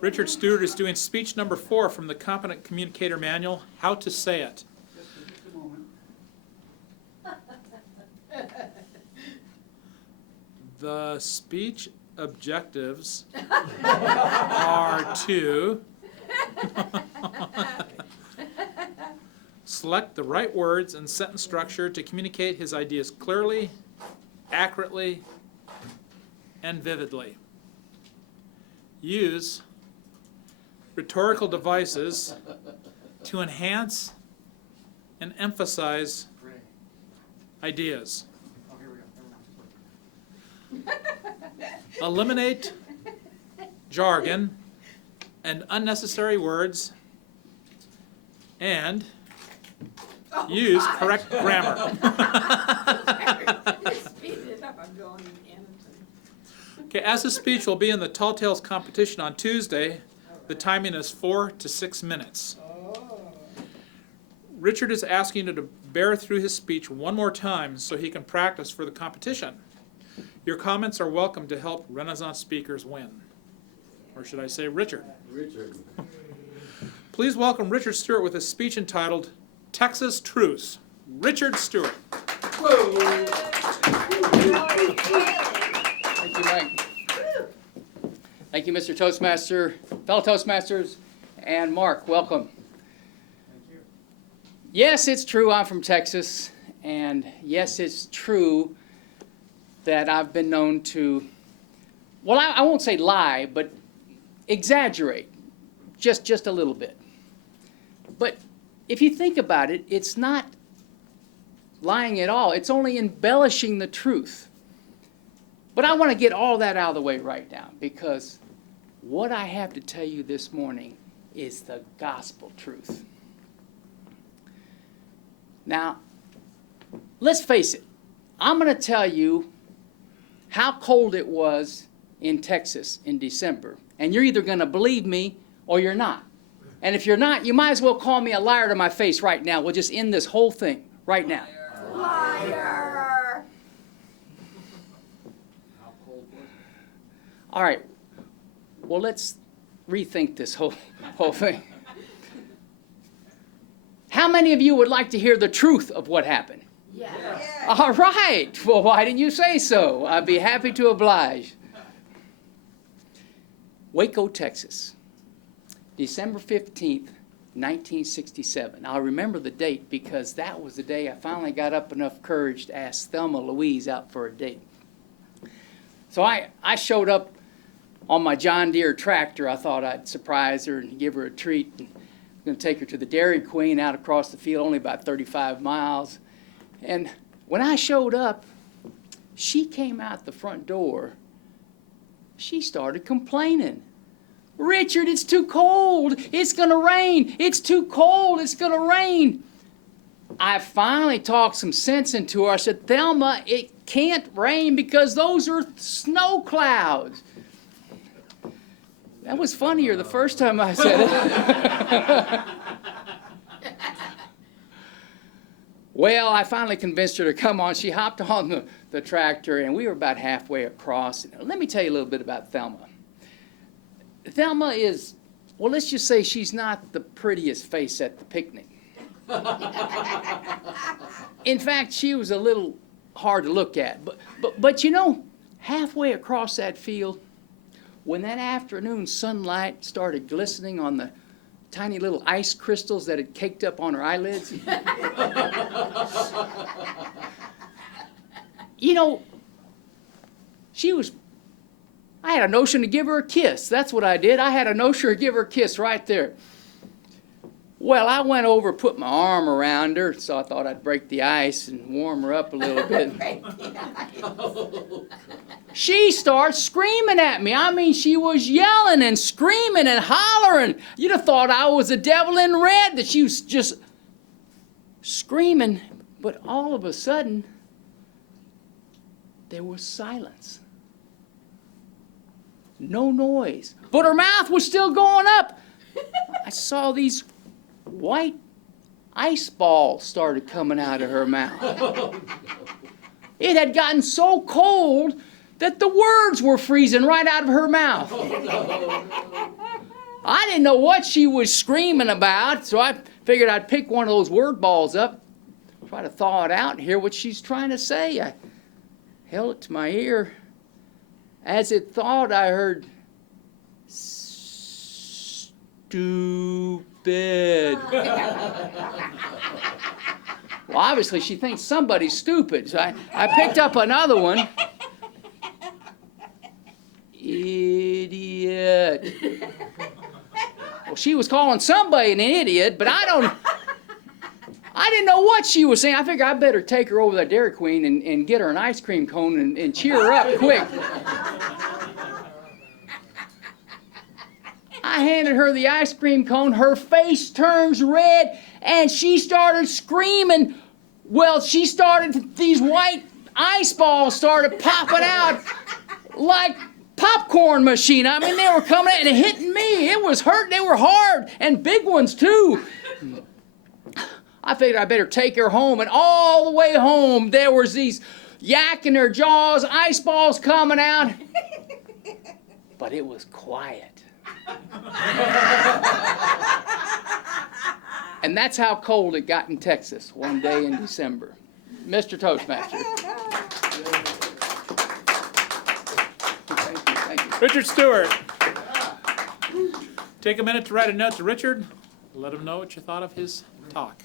Richard Stewart is doing speech number 4 from the Competent Communicator Manual, How to Say It. Just a moment. The speech objectives are to select the right words and sentence structure to communicate his ideas clearly, accurately, and vividly. Use rhetorical devices to enhance and emphasize ideas. Oh, here we go. Eliminate jargon and unnecessary words, and use correct grammar. Okay, as the speech will be in the Tall Tales competition on Tuesday, the timing is 4 to 6 minutes. Richard is asking you to bear through his speech one more time so he can practice for the competition. Your comments are welcome to help Renaissance speakers win. Or should I say Richard? Richard. Please welcome Richard Stewart with his speech entitled Texas Truce. Richard Stewart. Whoa. Thank you, Mike. Thank you, Mr. Toastmaster, fellow Toastmasters, and Mark. Welcome. Thank you. Yes, it's true I'm from Texas, and yes, it's true that I've been known to, well, I won't say lie, but exaggerate just a little bit. But if you think about it, it's not lying at all. It's only embellishing the truth. But I want to get all that out of the way right now, because what I have to tell you this morning is the gospel truth. Now, let's face it. I'm going to tell you how cold it was in Texas in December. And you're either going to believe me or you're not. And if you're not, you might as well call me a liar to my face right now. We'll just end this whole thing right now. Liar! How cold was it? All right. Well, let's rethink this whole thing. How many of you would like to hear the truth of what happened? Yeah. All right. Well, why didn't you say so? I'd be happy to oblige. Waco, Texas, December 15th, 1967. I'll remember the date because that was the day I finally got up enough courage to ask Thelma Louise out for a date. So I showed up on my John Deere tractor. I thought I'd surprise her and give her a treat. I'm going to take her to the Dairy Queen out across the field, only about 35 miles. And when I showed up, she came out the front door. She started complaining. Richard, it's too cold. It's going to rain. It's too cold. It's going to rain. I finally talked some sense into her. I said, Thelma, it can't rain because those are snow clouds. That was funnier the first time I said it. Well, I finally convinced her to come on. She hopped on the tractor, and we were about halfway across. Let me tell you a little bit about Thelma. Thelma is, well, let's just say she's not the prettiest face at the picnic. In fact, she was a little hard to look at. But you know, halfway across that field, when that afternoon sunlight started glistening on the tiny little ice crystals that had caked up on her eyelids, you know, I had a notion to give her a kiss. That's what I did. I had a notion to give her a kiss right there. Well, I went over, put my arm around her, so I thought I'd break the ice and warm her up a little bit. She starts screaming at me. I mean, she was yelling and screaming and hollering. You'd have thought I was the devil in red, that she was just screaming. But all of a sudden, there was silence. No noise. But her mouth was still going up. I saw these white ice balls started coming out of her mouth. It had gotten so cold that the words were freezing right out of her mouth. I didn't know what she was screaming about, so I figured I'd pick one of those word balls up, try to thaw it out and hear what she's trying to say. I held it to my ear. As it thawed, I heard, stupid. Well, obviously she thinks somebody's stupid, so I picked up another one. Idiot. Well, she was calling somebody an idiot, but I didn't know what she was saying. I figured I better take her over to Dairy Queen and get her an ice cream cone and cheer her up quick. I handed her the ice cream cone. Her face turns red, and she started screaming. Well, these white ice balls started popping out like popcorn machine. I mean, they were coming out and hitting me. It was hurt. They were hard, and big ones, too. I figured I better take her home, and all the way home, there was these yak in her jaws, ice balls coming out. But it was quiet. And that's how cold it got in Texas one day in December. Mr. Toastmaster. Thank you. Richard Stewart. Take a minute to write a note to Richard. Let him know what you thought of his talk.